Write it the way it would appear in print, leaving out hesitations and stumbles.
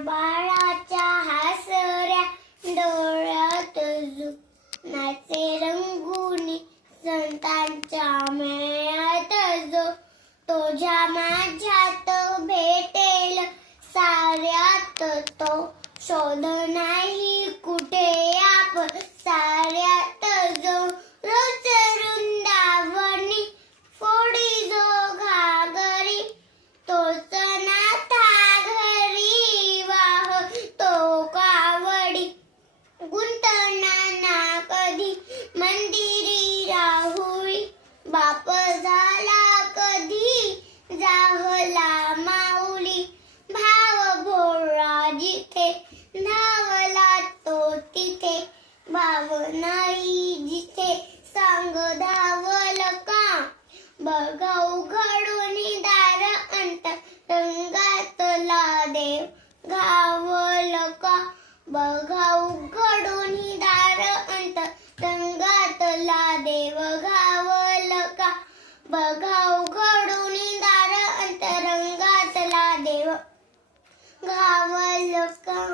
बाळाच्या हसऱ्या डोळ्यात नाचे रंगुनी संतांच्या मेळ्यात जो तुझ्या माझ्यात भेटेल साऱ्यात तो शोध नाही कुठे आप साऱ्यात जो रोज वृंदावनी फोडी जो घागरी तोच नाथा घरी वाह तो कावडी गुंतणाना कधी मंदिरी राहुळी बाप झाला कधी जाहला माऊली भाव भोळा जिथे धावला तो तिथे भाव नाही जिथे सांग धावल का बघा उघडून दार अंत रंगातला देव घावल का बघा उघडून दार अंत रंगातला देव घावल का बघा उघडून दार अंत रंगातला देव घावल का.